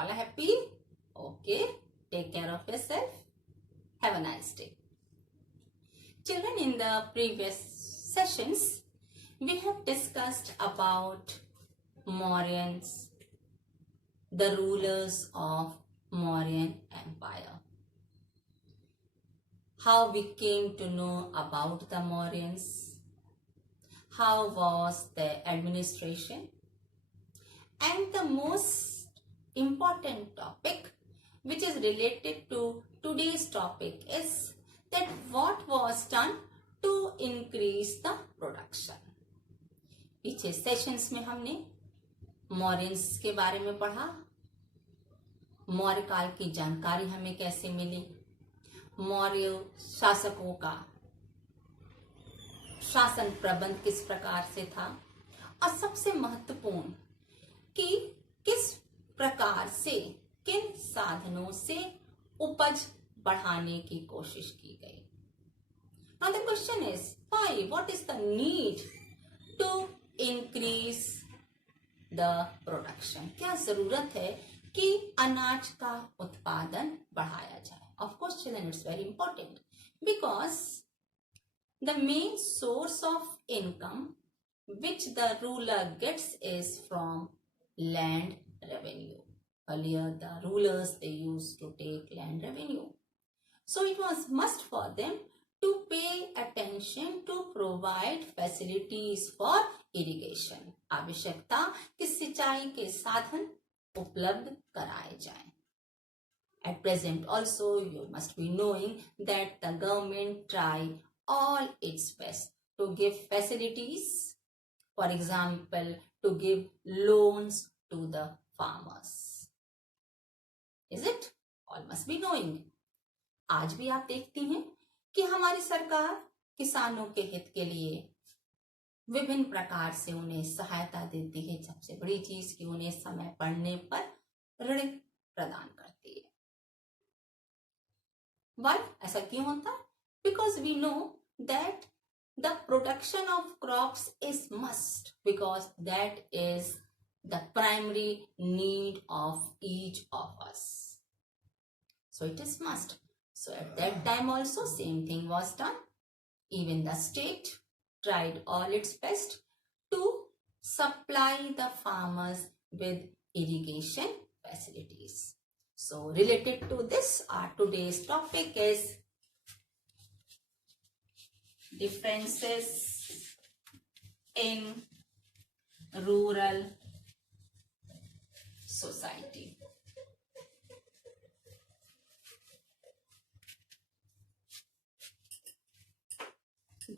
All are happy? Okay. Take care of yourself. Have a nice day. Children, in the previous sessions, we have discussed about Mauryans, the rulers of Mauryan Empire. How we came to know about the Mauryans, how was their administration, and the most important topic which is related to today's topic is that what was done to increase the production. पीछे sessions में हमने मौर्यंस के बारे में पढ़ा, मौर्य काल की जानकारी हमें कैसे मिली, मौर्य शासकों का शासन प्रबंध किस प्रकार से था, और सबसे महत्वपूर्ण कि किस प्रकार से किन साधनों से उपज बढ़ाने की कोशिश की गई. Now the question is, why? What is the need to increase the production? क्या जरूरत है कि अनाज का उत्पादन बढ़ाया जाए? Of course, children, it's very important because the main source of income which the ruler gets is from land revenue. Earlier, the rulers, they used to take land revenue. So it was must for them to pay attention to provide facilities for irrigation. आवश्यकता कि सिंचाई के साधन उपलब्ध कराए जाएं. At present also, you must be knowing that the government try all its best to give facilities, for example, to give loans to the farmers. Is it? All must be knowing. आज भी आप देखती हैं कि हमारी सरकार किसानों के हित के लिए विभिन्न प्रकार से उन्हें सहायता देती है. सबसे बड़ी चीज कि उन्हें समय पड़ने पर ऋण प्रदान करती है. Why? ऐसा क्यों होता है? Because we know that the production of crops is must, because that is the primary need of each of us. So it is must. So at that time also same thing was done. Even the state tried all its best to supply the farmers with irrigation facilities. So related to this, our today's topic is differences in rural society.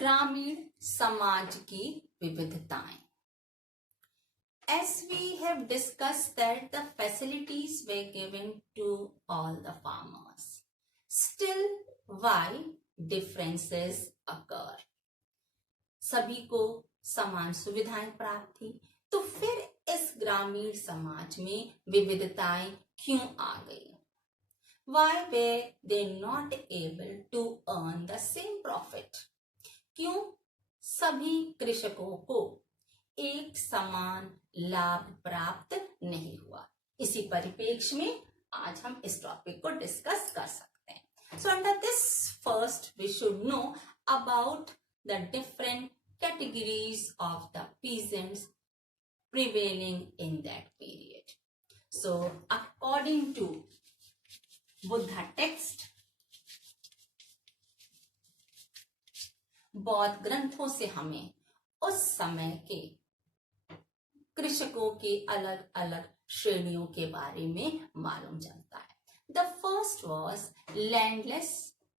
ग्रामीण समाज की विविधताएं. As we have discussed that the facilities were given to all the farmers, still why differences occur? सभी को समान सुविधाएं प्राप्त थी, तो फिर इस ग्रामीण समाज में विविधताएं क्यों आ गई? Why were they not able to earn the same profit? क्यों सभी कृषकों को एक समान लाभ प्राप्त नहीं हुआ? इसी परिप्रेक्ष्य में आज हम इस टॉपिक को डिस्कस कर सकते हैं. So under this, first we should know about the different categories of the peasants prevailing in that period. So according to Buddha text, बौद्ध ग्रंथों से हमें उस समय के कृषकों की अलग अलग श्रेणियों के बारे में मालूम चलता है. The first was landless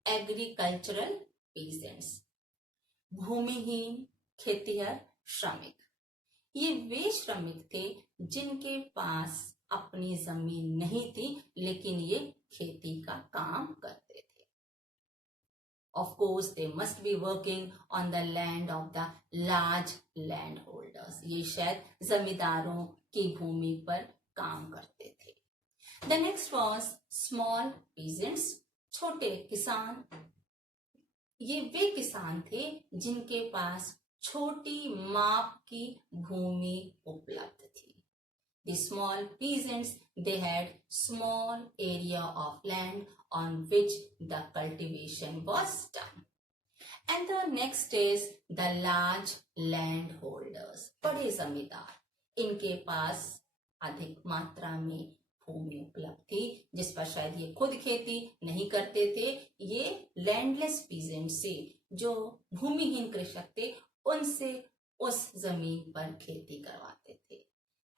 agricultural peasants. भूमिहीन खेतिहर श्रमिक. ये वे श्रमिक थे जिनके पास अपनी जमीन नहीं थी, लेकिन ये खेती का काम करते थे. Of course, they must be working on the land of the large landholders. ये शायद जमींदारों की भूमि पर काम करते थे. The next was small peasants, छोटे किसान. ये वे किसान थे जिनके पास छोटी माप की भूमि उपलब्ध थी. The small peasants, they had small area of land on which the cultivation was done. And the next is the large landholders. बड़े जमींदार, इनके पास अधिक मात्रा में भूमि उपलब्ध थी जिस पर शायद ये खुद खेती नहीं करते थे। ये लैंडलेस पीजेंट से, जो भूमिहीन कृषक थे, उनसे उस जमीन पर खेती करवाते थे।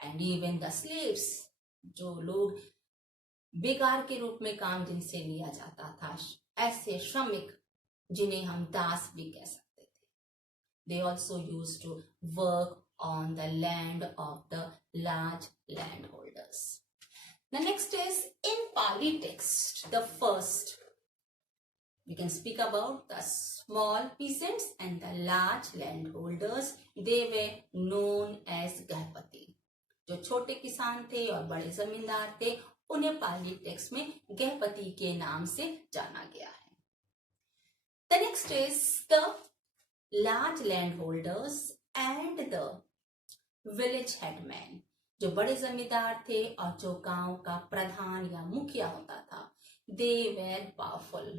एंड इवन द स्लेव्स, जो लोग बेकार के रूप में काम जिनसे लिया जाता था, ऐसे श्रमिक जिन्हें हम दास भी कह सकते थे, they also used to work on the land of the large landholders. The next is in Pali text, the first we can speak about the small peasants and the large landholders. They were known as गहपति। जो छोटे किसान थे और बड़े जमींदार थे, उन्हें पाली text में गहपति के नाम से जाना गया है। The next is the large landholders and the village headman. जो बड़े जमींदार थे और जो गांव का प्रधान या मुखिया होता था, they were powerful,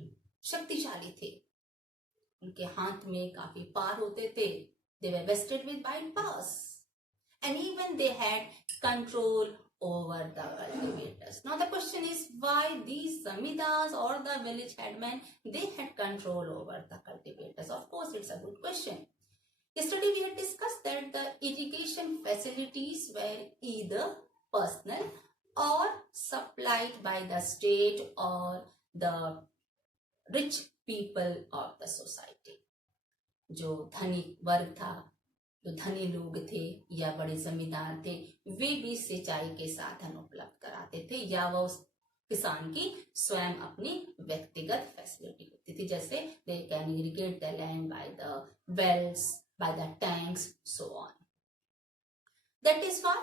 शक्तिशाली थे। उनके हाथ में काफी पार होते थे। They were vested with wide powers, and even they had control over the cultivators. Now the question is, why these zamindars or the village headmen, they had control over the cultivators? Of course, it's a good question. Yesterday we had discussed that the irrigation facilities were either personal or supplied by the state or the rich people of the society. जो धनी वर्ग था, जो धनी लोग थे या बड़े जमींदार थे, वे भी सिंचाई के साधन उपलब्ध कराते थे या वह उस किसान की स्वयं अपनी व्यक्तिगत फैसिलिटी होती थी, जैसे they can irrigate the land by the wells, by the tanks, so on. That is why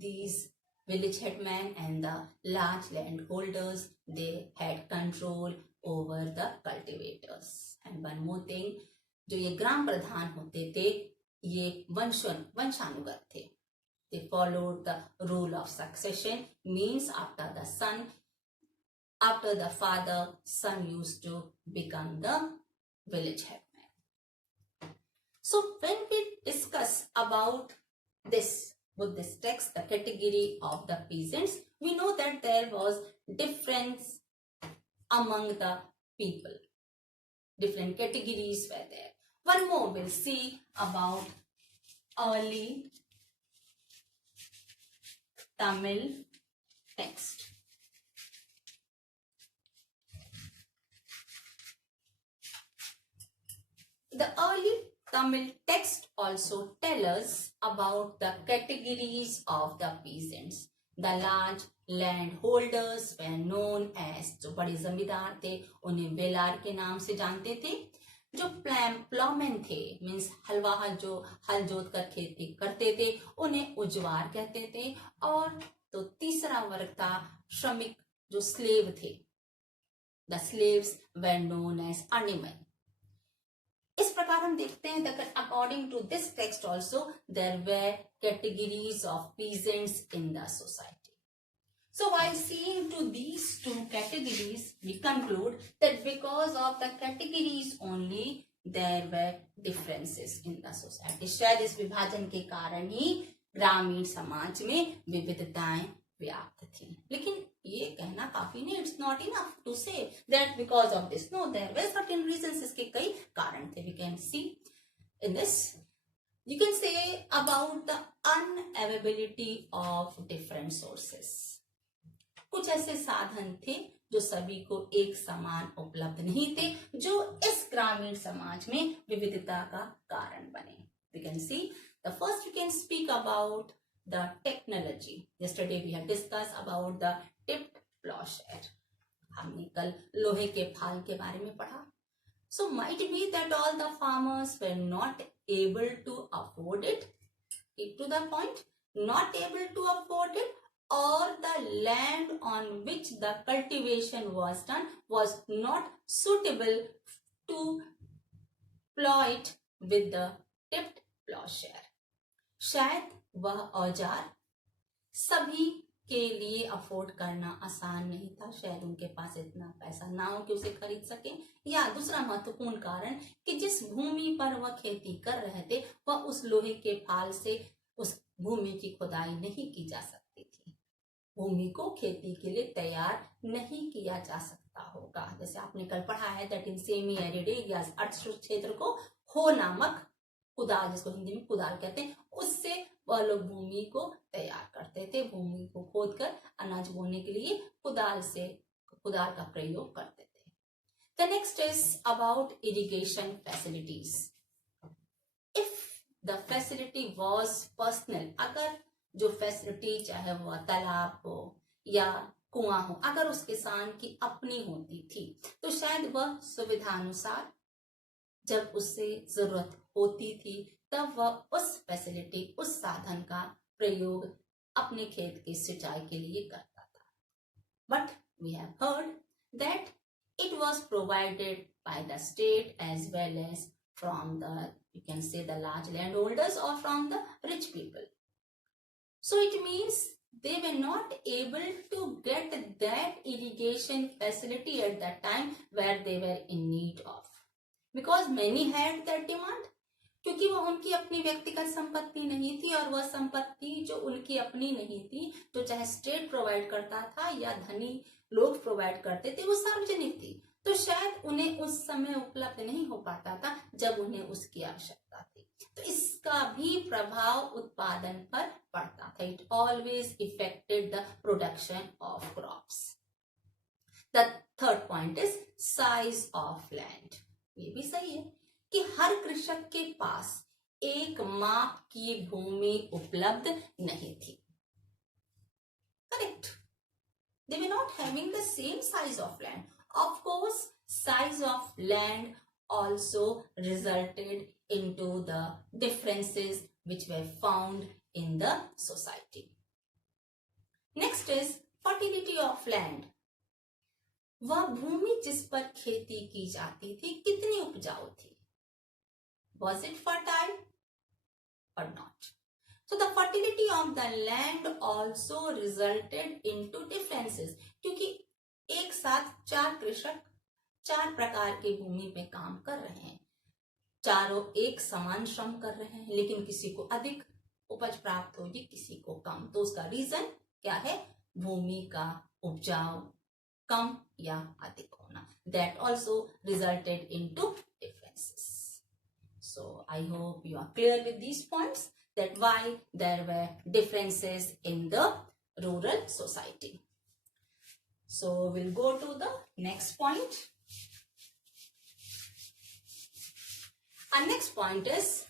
these village headmen and the large landholders, they had control over the cultivators. And one more thing, जो ये ग्राम प्रधान होते थे, ये वंशानुगत थे। They followed the rule of succession, means after the father, son used to become the village headman. So when we discuss about this, with this text, the category of the peasants, we know that there was difference among the people. Different categories were there. One more we'll see about early Tamil text. The early Tamil text also tell us about the categories of the peasants. The large landholders were known as, जो बड़े जमींदार थे उन्हें बेलार के नाम से जानते थे। जो प्लॉमैन थे, मीन्स हलवाहा, जो हल जोत कर खेती करते थे, उन्हें उजवार कहते थे। और तो तीसरा वर्ग था श्रमिक, जो स्लेव थे। The slaves were known as animal. इस प्रकार हम देखते हैं that according to this text also there were categories of peasants in the society. So while seeing to these two categories, we conclude that because of the categories only there were differences in the society. शायद इस विभाजन के कारण ही ग्रामीण समाज में विविधताएं व्याप्त थी। लेकिन ये कहना काफी नहीं, it's not enough to say that because of this. No, there were certain reasons, इसके कई कारण थे. We can see in this. You can say about the unavailability of different sources. कुछ ऐसे साधन थे जो सभी को एक समान उपलब्ध नहीं थे, जो इस ग्रामीण समाज में विविधता का कारण बने. We can see the first we can speak about the technology. Yesterday we have discussed about the tipped plowshare. हमने कल लोहे के फाल के बारे में पढ़ा. So might be that all the farmers were not able to afford it. To the point, not able to afford it, or the land on which the cultivation was done was not suitable to plow it with the tipped plowshare. शायद वह औजार सभी के लिए afford करना आसान नहीं था, शायद उनके पास इतना पैसा ना हो कि उसे खरीद सके। या दूसरा महत्वपूर्ण कारण कि जिस भूमि पर वह खेती कर रहे थे वह उस लोहे के फाल से उस भूमि की खुदाई नहीं की जा सकती थी, भूमि को खेती के लिए तैयार नहीं किया जा सकता होगा। जैसे आपने कल पढ़ा है that in semi arid areas, अर्धशुष्क क्षेत्र को हो नामक कुदाल, जिसको हिंदी में कुदाल कहते हैं, उससे वह लोग भूमि को तैयार करते थे। भूमि को खोदकर अनाज बोने के लिए कुदाल का प्रयोग करते थे। The next is about irrigation facilities. If the facility was personal, अगर जो फैसिलिटी चाहे वह तालाब हो या कुआं हो, अगर उस किसान की अपनी होती थी तो शायद वह सुविधानुसार जब उससे जरूरत होती थी तब वह उस फैसिलिटी, उस साधन का प्रयोग अपने खेत की सिंचाई के लिए करता था। But we have heard that it was provided by the state as well as from the, you can say, the large landholders or from the rich people. So it means they were not able to get that irrigation facility at that time where they were in need of, because many had that demand, क्योंकि वह उनकी अपनी व्यक्तिगत संपत्ति नहीं थी और वह संपत्ति जो उनकी अपनी नहीं थी, जो चाहे स्टेट प्रोवाइड करता था या धनी लोग प्रोवाइड करते थे, वो सार्वजनिक थी, तो शायद उन्हें उस समय उपलब्ध नहीं हो पाता था जब उन्हें उसकी आवश्यकता थी। तो इसका भी प्रभाव उत्पादन पर पड़ता था। It always affected the production of crops. The third point is size of land. ये भी सही है कि हर कृषक के पास एक माप की भूमि उपलब्ध नहीं थी। Correct, they were not having the same size of land. Of course, size of land also resulted into the differences which were found in the society. Next is fertility of land. वह भूमि जिस पर खेती की जाती थी कितनी उपजाऊ थी? Was it fertile or not? So the fertility of the land also resulted into differences, क्योंकि एक साथ चार कृषक चार प्रकार की भूमि पे काम कर रहे हैं, चारों एक समान श्रम कर रहे हैं, लेकिन किसी को अधिक उपज प्राप्त होगी, किसी को कम। तो उसका रीजन क्या है? भूमि का उपजाऊ कम या अधिक होना। That also resulted into differences. So I hope you are clear with these points, that why there were differences in the rural society. So we'll go to the next point. Our next point is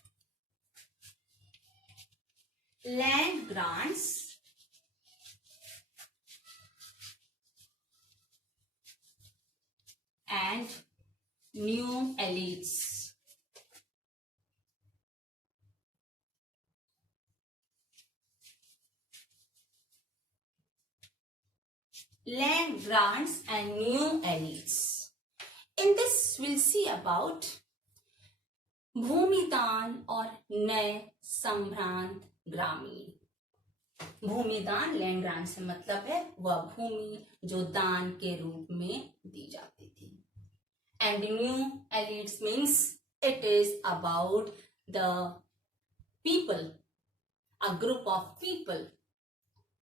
land grants and new elites. Land grants and new elites. In this we'll see about भूमिदान और नए संभ्रांत ग्रामीण। भूमिदान, land grant से मतलब है वह भूमि जो दान के रूप में दी जाती थी। And new elites means it is about the people, a group of people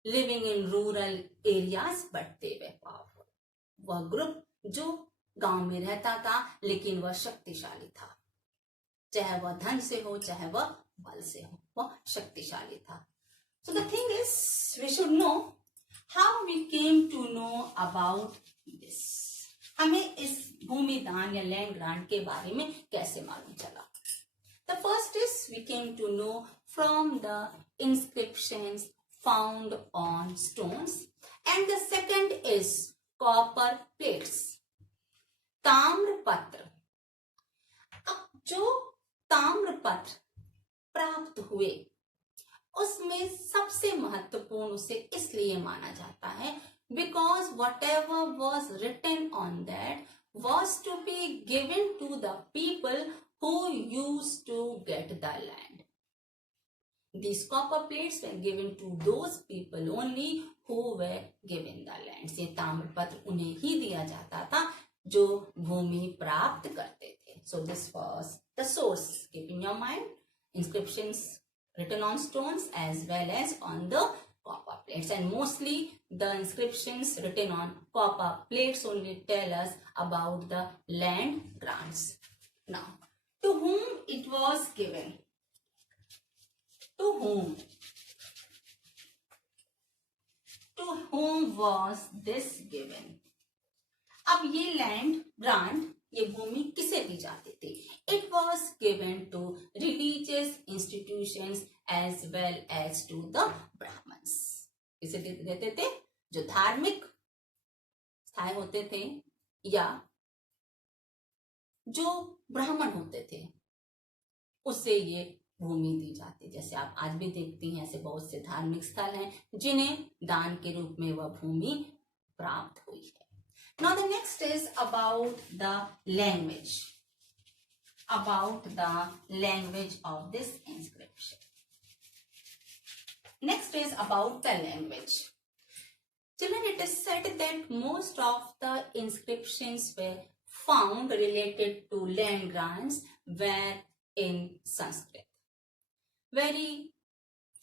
living in rural areas but they were powerful. वह ग्रुप जो गांव में रहता था लेकिन वह शक्तिशाली था, चाहे वह धन से हो चाहे वह बल से हो, वह शक्तिशाली था। So the thing is, we should know how we came to know about this. हमें इस भूमि दान या लैंड ग्रांट के बारे में कैसे मालूम चला? The first is we came to know from the inscriptions found on stones, and the second is copper plates, ताम्रपत्र। अब जो ताम्रपत्र प्राप्त हुए उसमें सबसे महत्वपूर्ण उसे इसलिए माना जाता है because whatever was written on that was to be given to the people who used to get the land. These copper plates were given to those people only who were given the lands. ये ताम्रपत्र उन्हें ही दिया जाता था जो भूमि प्राप्त करते थे. So this was the source. Keep in your mind inscriptions written on stones as well as on the copper plates, and mostly the inscriptions written on copper plates only tell us about the land grants. Now, to whom it was given? To whom? To whom was this given? अब ये land grant, ये भूमि किसे दी जाती थी? It was given to religious institutions as well as to the Brahmins. किसे देते थे? जो धार्मिक स्थाय होते थे या जो ब्राह्मण होते थे, उससे ये भूमि दी जाती. जैसे आप आज भी देखती हैं, ऐसे बहुत से धार्मिक स्थल हैं जिन्हें दान के रूप में वह भूमि प्राप्त हुई है. Now the next is about the language. About the language of this inscription. Next is about the language. Children, it is said that most of the inscriptions were found related to land grants were in Sanskrit. Very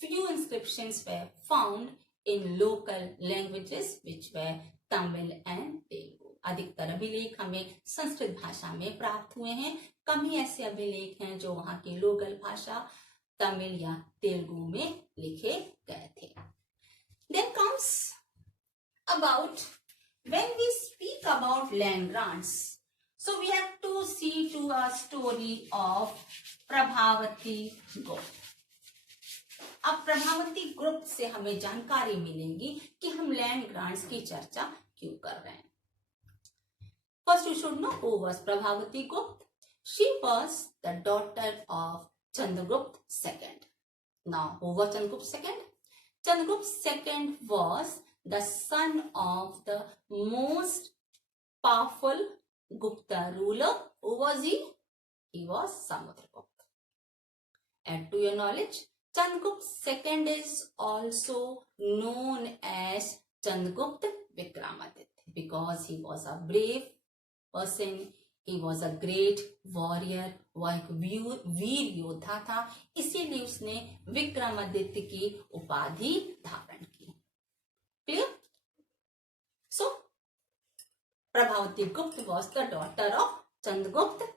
few inscriptions were found in local languages which were Tamil and Telugu. अधिकतर अभिलेख हमें संस्कृत भाषा में प्राप्त हुए हैं. कम ही ऐसे अभिलेख हैं जो वहां की लोकल भाषा तमिल या तेलुगु में लिखे गए थे. Then comes about when we speak about land grants, so we have to see to a story of Prabhavati गुप्त. अब प्रभावती गुप्त से हमें जानकारी मिलेगी कि हम लैंड ग्रांट्स की चर्चा क्यों कर रहे हैं. First you should know who was Prabhavati Gupta. She was the daughter of Chandragupta second. Now who was Chandragupta second? Chandragupta second was the son of the most powerful Gupta ruler. Who was he? He was Samudragupta. Add to your knowledge, Chandragupta II is also known as Chandragupta Vikramaditya because he was a brave person. He was a great warrior. वह एक वीर योद्धा था, इसीलिए उसने विक्रमादित्य की उपाधि धारण की. Clear? So, Prabhavati Gupta was the daughter of Chandragupta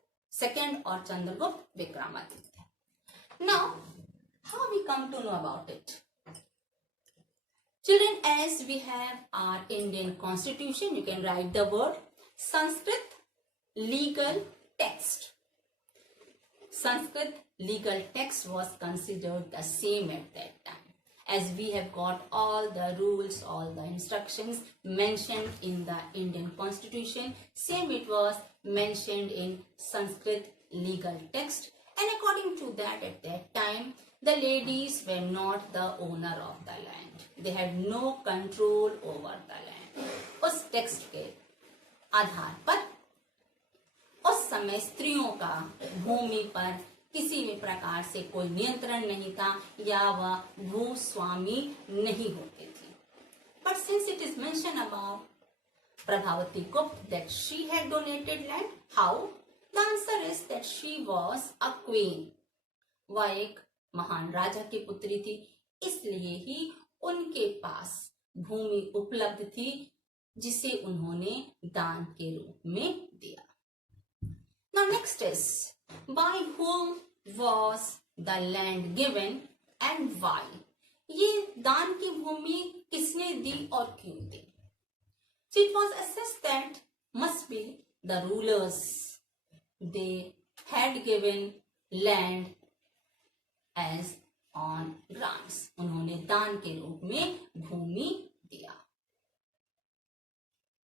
II or Chandragupta Vikramaditya. Now, how we come to know about it? Children, as we have our Indian Constitution, you can write the word Sanskrit legal text. Sanskrit legal text was considered the same at that time. As we have got all the rules, all the instructions mentioned in the Indian Constitution, same it was mentioned in Sanskrit legal text. And according to that, at that time, the ladies were not the owner of the land. They had no control over the land. उस text के आधार पर उस समय स्त्रियों का भूमि पर किसी भी प्रकार से कोई नियंत्रण नहीं था या वह भूस्वामी नहीं होते थे. But since it is mentioned about Prabhavati Gupta that she had donated land, how? The answer is that she was a queen. वह एक महान राजा की पुत्री थी, इसलिए ही उनके पास भूमि उपलब्ध थी जिसे उन्होंने दान के रूप में दिया. Now next is, by whom was the land given and why? ये दान की भूमि किसने दी और क्यों दी? So it was assessed that must be the rulers. They had given land as on grants. उन्होंने दान के रूप में भूमि दिया.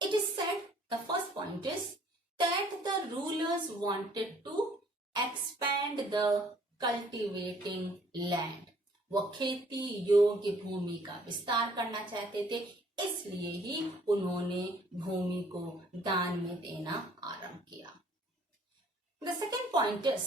It is said, the first point is that the rulers wanted to expand the cultivating land. वो खेती योग्य भूमि का विस्तार करना चाहते थे, इसलिए ही उन्होंने भूमि को दान में देना आरंभ किया. The second point is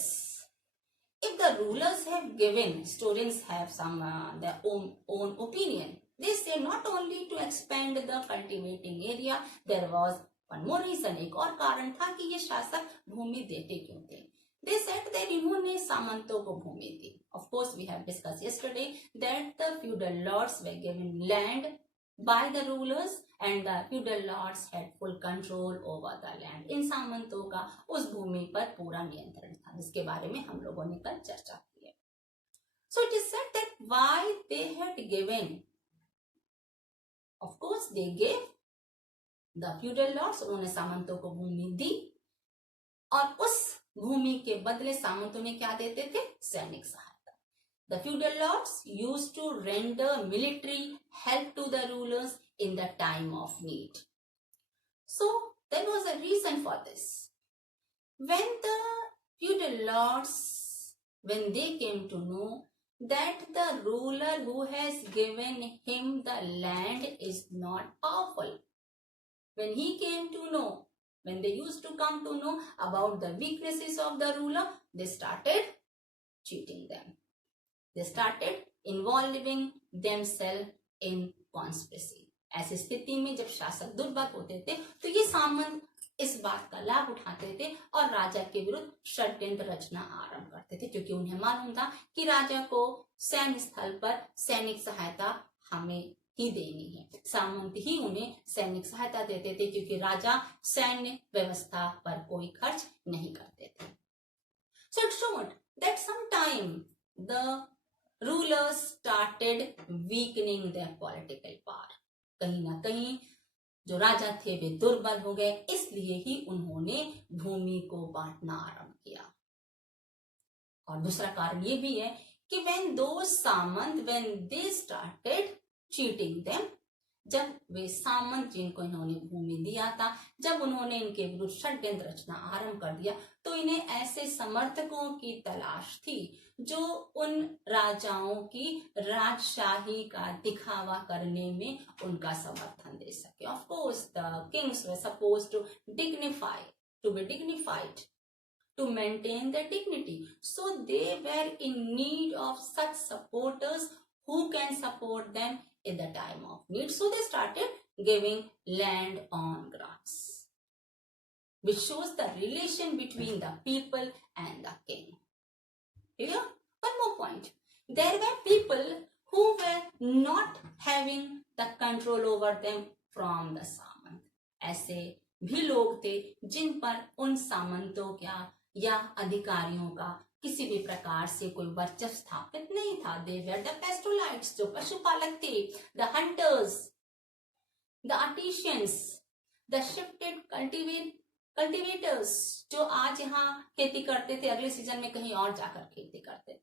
if the rulers have given, historians have some their own opinion. They say not only to expand the cultivating area, there was one more reason. एक और कारण था कि ये शासक भूमि देते क्यों थे. They said that इन्होंने सामंतों को भूमि दी. Of course, we have discussed yesterday that the feudal lords were given land by the rulers and the feudal lords had full control over the land. इन सामंतों का उस भूमि पर पूरा नियंत्रण था, जिसके बारे में हम लोगों ने कल चर्चा की है. So it is said that why they had given, of course they gave, the feudal lords, उन्होंने सामंतों को भूमि दी और उस भूमि के बदले सामंतों ने क्या देते थे? सैनिक सहायता. The feudal lords used to render military help to the rulers in the time of need. So there was a reason for this. When the feudal lords, when they came to know that the ruler who has given him the land is not powerful, when he came to know, when they used to come to know about the weaknesses of the ruler, they started cheating them. They started involving themselves in conspiracy. ऐसी स्थिति में जब शासक दुर्बल होते थे तो ये सामंत इस बात का लाभ उठाते थे और राजा के विरुद्ध षड्यंत्र रचना आरंभ करते थे, क्योंकि उन्हें मालूम था कि राजा को सैन्य स्थल पर सैनिक सहायता हमें ही देनी है. सामंत ही उन्हें सैनिक सहायता देते थे, क्योंकि राजा सैन्य व्यवस्था पर कोई खर्च नहीं करते थे. So it showed that sometime the rulers started weakening their political power. कहीं ना कहीं जो राजा थे वे दुर्बल हो गए, इसलिए ही उन्होंने भूमि को बांटना आरंभ किया. और दूसरा कारण ये भी है कि when those Samant, when they started cheating them, जब वे सामंत जिनको इन्होंने भूमि दिया था, जब उन्होंने इनके विरुद्ध षड्यंत्र रचना आरंभ कर दिया, तो इन्हें ऐसे समर्थकों की तलाश थी जो उन राजाओं की राजशाही का दिखावा करने में उनका समर्थन दे सके. Of course, the kings were supposed to be dignified, to maintain their dignity. So they were in need of such supporters who can support them in the time of need. So they started giving land on grants, which shows the relation between the people and the king. Clear? One more point. There were people who were not having the control over them from the सामंत. ऐसे भी लोग थे जिन पर उन सामंतों का या अधिकारियों का किसी भी प्रकार से कोई वर्चस्व स्थापित नहीं था. They were the pastoralites, जो पशुपालक थे, the hunters, the artisans, the shifted cultivators, जो आज यहाँ खेती करते थे अगले सीजन में कहीं और जाकर खेती करते थे.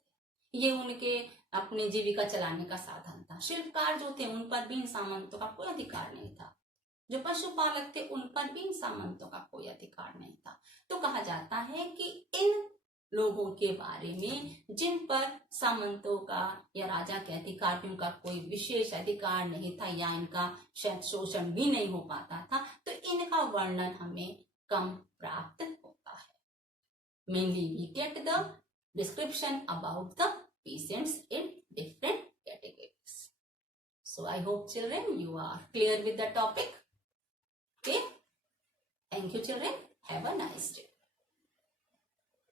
ये उनके अपने जीविका चलाने का साधन था. शिल्पकार जो थे उन पर भी इन सामंतों का कोई अधिकार नहीं था. जो पशुपालक थे उन पर भी इन सामंतों का कोई अधिकार नहीं था. तो कहा जाता है कि इन लोगों के बारे में जिन पर सामंतों का या राजा के अधिकारियों का कोई विशेष अधिकार नहीं था या इनका शायद शोषण भी नहीं हो पाता था, तो इनका वर्णन हमें कम प्राप्त होता है. Mainly we get the description about the peasants in different categories. So I hope children you are clear with the topic. Okay. Thank you children. Have a nice day.